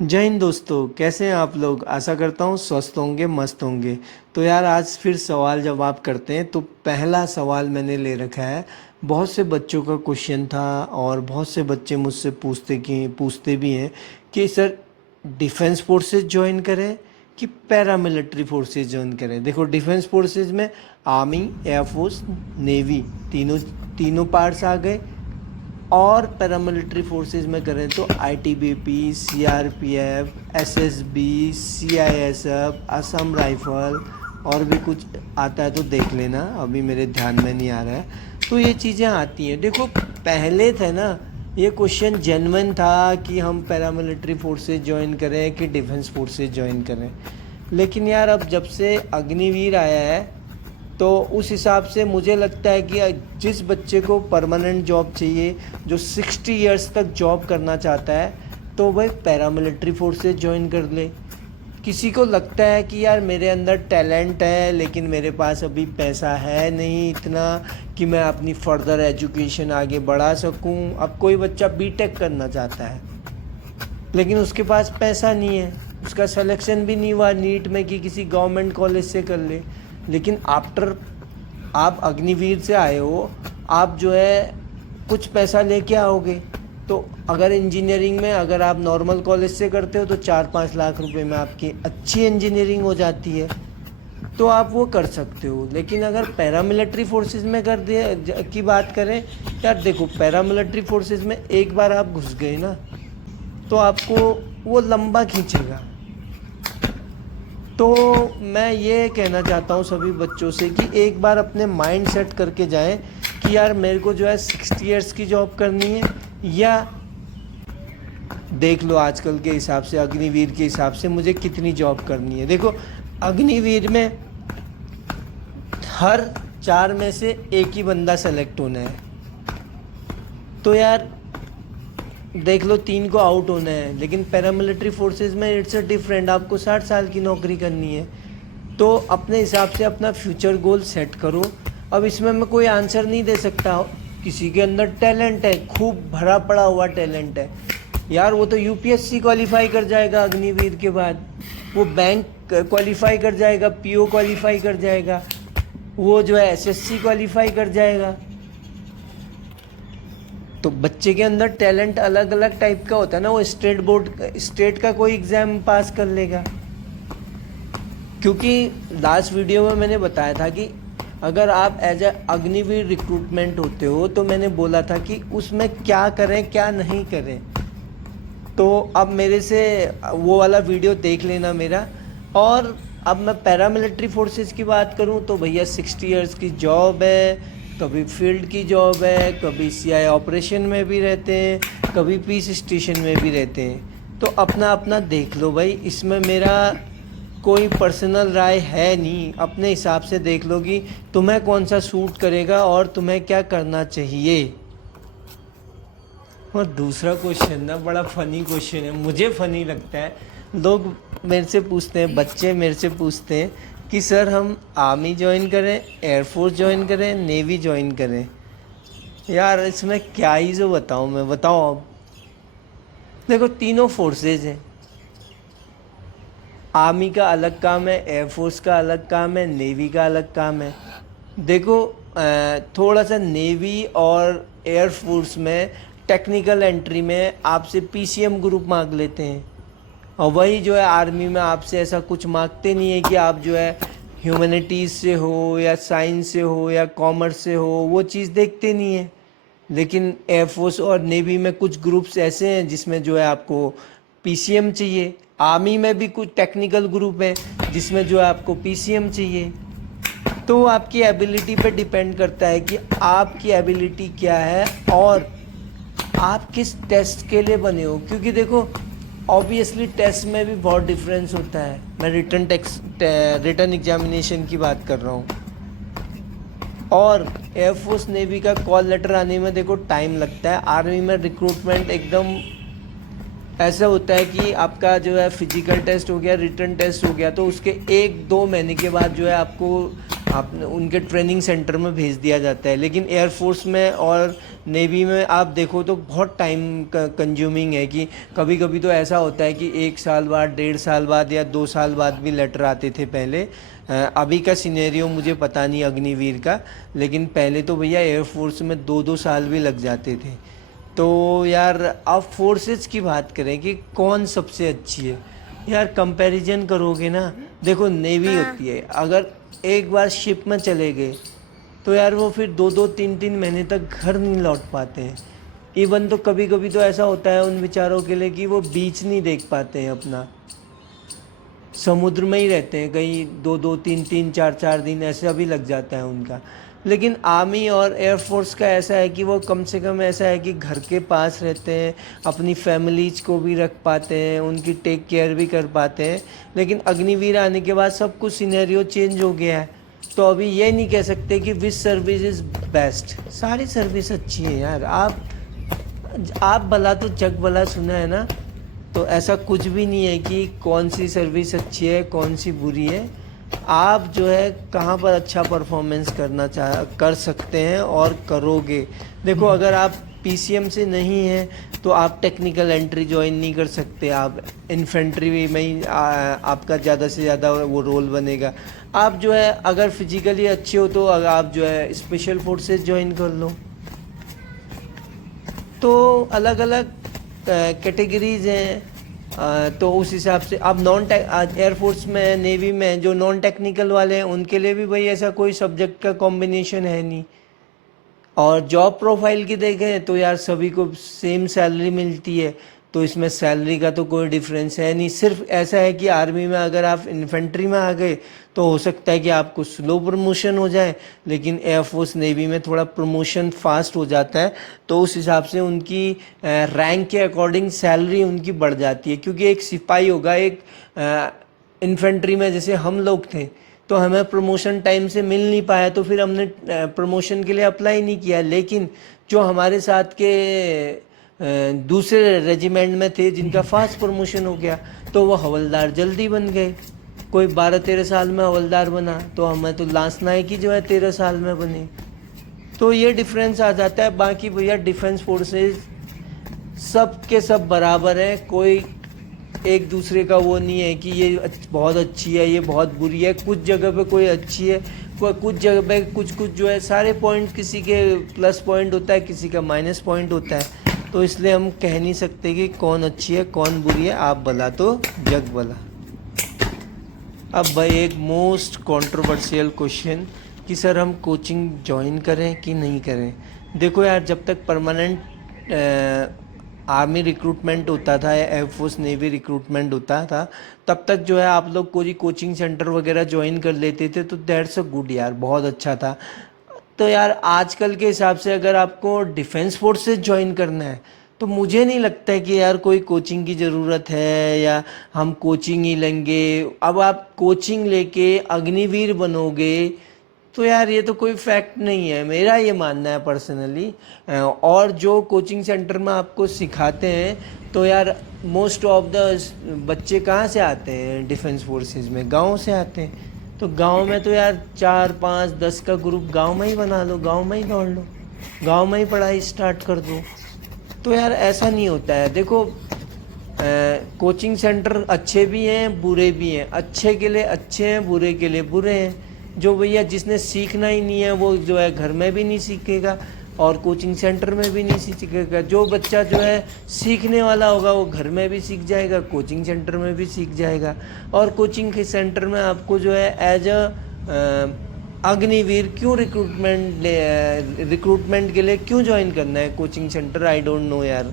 जय हिंद दोस्तों, कैसे हैं आप लोग। आशा करता हूँ स्वस्थ होंगे, मस्त होंगे। तो यार आज फिर सवाल जवाब करते हैं। तो पहला सवाल मैंने ले रखा है। बहुत से बच्चों का क्वेश्चन था और बहुत से बच्चे मुझसे पूछते भी हैं कि सर डिफेंस फोर्सेस ज्वाइन करें कि पैरामिलिट्री फोर्सेस ज्वाइन करें। देखो, डिफेंस फोर्सेस में आर्मी, एयरफोर्स, नेवी तीनों तीनों पार्ट्स आ गए। और पैरामिलिट्री फोर्सेस में करें तो ITBP, CRPF, SSB, CISF, Assam rifle और भी कुछ आता है तो देख लेना, अभी मेरे ध्यान में नहीं आ रहा है। तो ये चीज़ें आती हैं। देखो, पहले थे ना, ये क्वेश्चन जेन्युइन था कि हम पैरामिलिट्री फोर्सेस ज्वाइन करें कि डिफेंस फोर्सेस ज्वाइन करें। लेकिन यार अब जब से अग्निवीर आया है तो उस हिसाब से मुझे लगता है कि जिस बच्चे को परमानेंट जॉब चाहिए, जो 60 इयर्स तक जॉब करना चाहता है, तो वह पैरामिलिट्री फोर्सेस ज्वाइन कर ले। किसी को लगता है कि यार मेरे अंदर टैलेंट है लेकिन मेरे पास अभी पैसा है नहीं इतना कि मैं अपनी फर्दर एजुकेशन आगे बढ़ा सकूं। अब कोई बच्चा बीटेक करना चाहता है लेकिन उसके पास पैसा नहीं है, उसका सिलेक्शन भी नहीं हुआ नीट में कि किसी गवर्नमेंट कॉलेज से कर ले। लेकिन आफ्टर आप अग्निवीर से आए हो, आप जो है कुछ पैसा लेके आओगे। तो अगर इंजीनियरिंग में अगर आप नॉर्मल कॉलेज से करते हो तो 4-5 लाख रुपए में आपकी अच्छी इंजीनियरिंग हो जाती है, तो आप वो कर सकते हो। लेकिन अगर पैरामिलिट्री फोर्सेस में कर दिया की बात करें, यार देखो, पैरामिलिट्री फोर्सेस में एक बार आप घुस गए ना तो आपको वो लंबा खींचेगा। तो मैं ये कहना चाहता हूँ सभी बच्चों से कि एक बार अपने माइंड सेट करके जाएं कि यार मेरे को जो है 60 इयर्स की जॉब करनी है, या देख लो आजकल के हिसाब से, अग्निवीर के हिसाब से मुझे कितनी जॉब करनी है। देखो, अग्निवीर में हर 4 में से एक ही बंदा सेलेक्ट होना है। तो यार देख लो, 3 को आउट होना है। लेकिन पैरामिलिट्री फोर्सेस में इट्स अ डिफरेंट, आपको 60 साल की नौकरी करनी है। तो अपने हिसाब से अपना फ्यूचर गोल सेट करो। अब इसमें मैं कोई आंसर नहीं दे सकता। किसी के अंदर टैलेंट है, खूब भरा पड़ा हुआ टैलेंट है, यार वो तो यूपीएससी क्वालिफाई कर जाएगा अग्निवीर के बाद, वो बैंक क्वालिफाई कर जाएगा, पीओ क्वालिफाई कर जाएगा, वो जो है एसएससी क्वालिफाई कर जाएगा। तो बच्चे के अंदर टैलेंट अलग अलग टाइप का होता है ना। वो स्टेट का कोई एग्ज़ाम पास कर लेगा। क्योंकि लास्ट वीडियो में मैंने बताया था कि अगर आप एज ए अग्निवीर रिक्रूटमेंट होते हो तो मैंने बोला था कि उसमें क्या करें क्या नहीं करें। तो अब मेरे से वो वाला वीडियो देख लेना मेरा। और अब मैं पैरामिलिट्री फोर्सेस की बात करूं तो भैया 60 इयर्स की जॉब है, कभी फील्ड की जॉब है, कभी सीआई ऑपरेशन में भी रहते हैं, कभी पीस स्टेशन में भी रहते हैं। तो अपना अपना देख लो भाई, इसमें मेरा कोई पर्सनल राय है नहीं। अपने हिसाब से देख लो कि तुम्हें कौन सा सूट करेगा और तुम्हें क्या करना चाहिए। और दूसरा क्वेश्चन ना बड़ा फ़नी क्वेश्चन है, मुझे फ़नी लगता है। लोग मेरे से पूछते हैं, बच्चे मेरे से पूछते हैं कि सर हम आर्मी ज्वाइन करें, एयरफोर्स ज्वाइन करें, नेवी ज्वाइन करें। यार इसमें क्या ही जो बताऊँ मैं, बताओ अब। देखो, तीनों फोर्सेज हैं। आर्मी का अलग काम है, एयरफोर्स का अलग काम है, नेवी का अलग काम है। देखो, थोड़ा सा नेवी और एयरफोर्स में टेक्निकल एंट्री में आपसे पीसीएम ग्रुप मांग लेते हैं। और वही जो है आर्मी में आपसे ऐसा कुछ मांगते नहीं है कि आप जो है ह्यूमैनिटीज़ से हो या साइंस से हो या कॉमर्स से हो, वो चीज़ देखते नहीं है। लेकिन एयरफोर्स और नेवी में कुछ ग्रुप्स ऐसे हैं जिसमें जो है आपको पीसीएम चाहिए। आर्मी में भी कुछ टेक्निकल ग्रुप हैं जिसमें जो है आपको पीसीएम चाहिए। तो आपकी एबिलिटी पे डिपेंड करता है कि आपकी एबिलिटी क्या है और आप किस टेस्ट के लिए बने हो। क्योंकि देखो, ऑब्वियसली टेस्ट में भी बहुत डिफरेंस होता है। मैं रिटर्न एग्जामिनेशन की बात कर रहा हूँ। और एयरफोर्स नेवी का कॉल लेटर आने में देखो टाइम लगता है। आर्मी में रिक्रूटमेंट एकदम ऐसा होता है कि आपका जो है फिजिकल टेस्ट हो गया, रिटर्न टेस्ट हो गया, तो उसके 1-2 महीने के बाद जो है आपको आप उनके ट्रेनिंग सेंटर में भेज दिया जाता है। लेकिन एयरफोर्स में और नेवी में आप देखो तो बहुत टाइम कंज्यूमिंग है कि कभी कभी तो ऐसा होता है कि 1 साल बाद, 1.5 साल बाद या 2 साल बाद भी लेटर आते थे पहले। अभी का सिनेरियो मुझे पता नहीं अग्निवीर का, लेकिन पहले तो भैया एयरफोर्स में 2-2 साल भी लग जाते थे। तो यार आप फोर्सेस की बात करें कि कौन सबसे अच्छी है, यार कंपैरिजन करोगे ना, देखो नेवी होती है, अगर एक बार शिप में चले गए तो यार वो फिर 2-2 3-3 महीने तक घर नहीं लौट पाते हैं। इवन तो कभी कभी तो ऐसा होता है उन बेचारों के लिए कि वो बीच नहीं देख पाते हैं अपना, समुद्र में ही रहते हैं, कहीं 2-2 3-3 4-4 दिन ऐसा भी लग जाता है उनका। लेकिन आर्मी और एयरफोर्स का ऐसा है कि वो कम से कम ऐसा है कि घर के पास रहते हैं, अपनी फैमिलीज को भी रख पाते हैं, उनकी टेक केयर भी कर पाते हैं। लेकिन अग्निवीर आने के बाद सब कुछ सिनेरियो चेंज हो गया है। तो अभी ये नहीं कह सकते कि विच सर्विस इज़ बेस्ट, सारी सर्विस अच्छी है यार। आप भला तो जग भला सुना है ना, तो ऐसा कुछ भी नहीं है कि कौन सी सर्विस अच्छी है कौन सी बुरी है। आप जो है कहाँ पर अच्छा परफॉर्मेंस कर सकते हैं और करोगे। देखो अगर आप पीसीएम से नहीं हैं तो आप टेक्निकल एंट्री ज्वाइन नहीं कर सकते, आप इन्फेंट्री में ही आपका ज़्यादा से ज़्यादा वो रोल बनेगा। आप जो है अगर फिजिकली अच्छे हो तो अगर आप जो है स्पेशल फोर्सेस ज्वाइन कर लो। तो अलग अलग कैटेगरीज हैं। तो उस हिसाब से आप एयरफोर्स में, नेवी में जो नॉन टेक्निकल वाले हैं उनके लिए भी भाई ऐसा कोई सब्जेक्ट का कॉम्बिनेशन है नहीं। और जॉब प्रोफाइल की देखें तो यार सभी को सेम सैलरी मिलती है, तो इसमें सैलरी का तो कोई डिफरेंस है नहीं। सिर्फ ऐसा है कि आर्मी में अगर आप इन्फेंट्री में आ गए तो हो सकता है कि आपको स्लो प्रमोशन हो जाए, लेकिन एयरफोर्स नेवी में थोड़ा प्रमोशन फास्ट हो जाता है। तो उस हिसाब से उनकी रैंक के अकॉर्डिंग सैलरी उनकी बढ़ जाती है। क्योंकि एक सिपाही होगा, एक इन्फेंट्री में जैसे हम लोग थे तो हमें प्रमोशन टाइम से मिल नहीं पाया, तो फिर हमने प्रमोशन के लिए अप्लाई नहीं किया। लेकिन जो हमारे साथ के दूसरे रेजिमेंट में थे जिनका फास्ट प्रमोशन हो गया तो वो हवलदार जल्दी बन गए। कोई 12-13 साल में हवलदार बना, तो हमें तो लांस नायक ही जो है 13 साल में बने। तो ये डिफरेंस आ जाता है। बाकी भैया डिफेंस फोर्सेस सब के सब बराबर है, कोई एक दूसरे का वो नहीं है कि ये बहुत अच्छी है ये बहुत बुरी है। कुछ जगह पे कोई अच्छी है, कुछ जगह पे कुछ जो है, सारे पॉइंट किसी के प्लस पॉइंट होता है, किसी का माइनस पॉइंट होता है। तो इसलिए हम कह नहीं सकते कि कौन अच्छी है कौन बुरी है, आप भला तो जग भला। अब भाई एक मोस्ट कंट्रोवर्शियल क्वेश्चन कि सर हम कोचिंग ज्वाइन करें कि नहीं करें। देखो यार, जब तक परमानेंट आर्मी रिक्रूटमेंट होता था या एयरफोर्स नेवी रिक्रूटमेंट होता था, तब तक जो है आप लोग कोई कोचिंग सेंटर वगैरह ज्वाइन कर लेते थे, तो दैट्स अ गुड यार, बहुत अच्छा था। तो यार आजकल के हिसाब से अगर आपको डिफेंस फोर्सेस ज्वाइन करना है तो मुझे नहीं लगता है कि यार कोई कोचिंग की ज़रूरत है या हम कोचिंग ही लेंगे। अब आप कोचिंग लेके अग्निवीर बनोगे तो यार ये तो कोई फैक्ट नहीं है, मेरा ये मानना है पर्सनली। और जो कोचिंग सेंटर में आपको सिखाते हैं तो यार मोस्ट ऑफ द बच्चे कहाँ से आते हैं डिफेंस फोर्सेस में, गांव से आते हैं। तो गांव में तो यार 4-5-10 का ग्रुप गांव में ही बना लो, गांव में ही दौड़ लो, गांव में ही पढ़ाई स्टार्ट कर दो। तो यार ऐसा नहीं होता है। देखो कोचिंग सेंटर अच्छे भी हैं बुरे भी हैं, अच्छे के लिए अच्छे हैं बुरे के लिए बुरे हैं। जो भैया जिसने सीखना ही नहीं है वो जो है घर में भी नहीं सीखेगा और कोचिंग सेंटर में भी नहीं सीखेगा। जो बच्चा जो है सीखने वाला होगा वो घर में भी सीख जाएगा, कोचिंग सेंटर में भी सीख जाएगा। और कोचिंग के सेंटर में आपको जो है एज अ अग्निवीर क्यों रिक्रूटमेंट के लिए क्यों ज्वाइन करना है coaching centre, I don't know यार।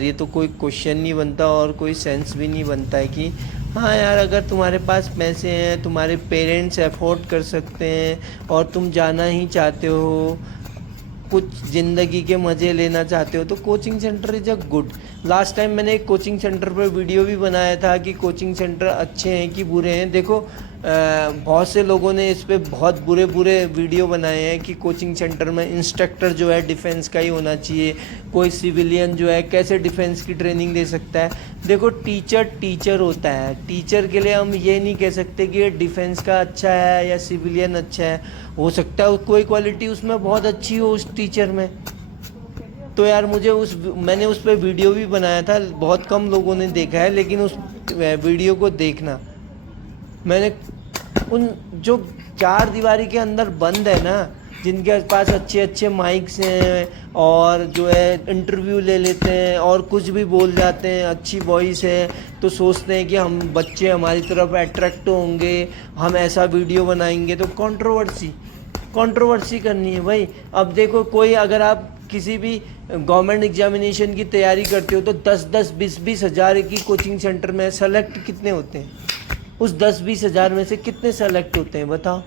ये तो कोई क्वेश्चन नहीं बनता और कोई सेंस भी नहीं बनता है कि हाँ यार, अगर तुम्हारे पास पैसे हैं, तुम्हारे पेरेंट्स अफोर्ड कर सकते हैं और तुम जाना ही चाहते हो, कुछ ज़िंदगी के मज़े लेना चाहते हो, तो coaching centre is a good. Last time मैंने एक कोचिंग सेंटर पर वीडियो भी बनाया था कि कोचिंग सेंटर अच्छे हैं कि बुरे हैं। देखो बहुत से लोगों ने इस पे बहुत बुरे बुरे वीडियो बनाए हैं कि कोचिंग सेंटर में इंस्ट्रक्टर जो है डिफेंस का ही होना चाहिए, कोई सिविलियन जो है कैसे डिफेंस की ट्रेनिंग दे सकता है। देखो टीचर टीचर होता है, टीचर के लिए हम ये नहीं कह सकते कि ये डिफेंस का अच्छा है या सिविलियन अच्छा है। हो सकता है कोई क्वालिटी उसमें बहुत अच्छी हो उस टीचर में। तो यार मैंने उस पर वीडियो भी बनाया था, बहुत कम लोगों ने देखा है, लेकिन उस वीडियो को देखना। मैंने उन जो चार दीवारी के अंदर बंद है ना, जिनके पास अच्छे अच्छे माइक्स हैं और जो है इंटरव्यू ले लेते हैं और कुछ भी बोल जाते हैं, अच्छी वॉइस है, तो सोचते हैं कि हम बच्चे हमारी तरफ अट्रैक्ट होंगे, हम ऐसा वीडियो बनाएंगे। तो कंट्रोवर्सी करनी है भाई। अब देखो कोई, अगर आप किसी भी गवर्नमेंट एग्जामिनेशन की तैयारी करते हो तो 10-10 20-20 हज़ार की कोचिंग सेंटर में सेलेक्ट कितने होते हैं? उस 10-20 हज़ार में से कितने सेलेक्ट होते हैं बताओ?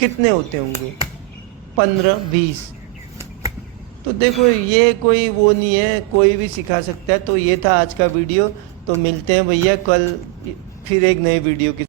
कितने होते होंगे? 15-20। तो देखो ये कोई वो नहीं है, कोई भी सिखा सकता है। तो ये था आज का वीडियो। तो मिलते हैं भैया कल फिर एक नए वीडियो के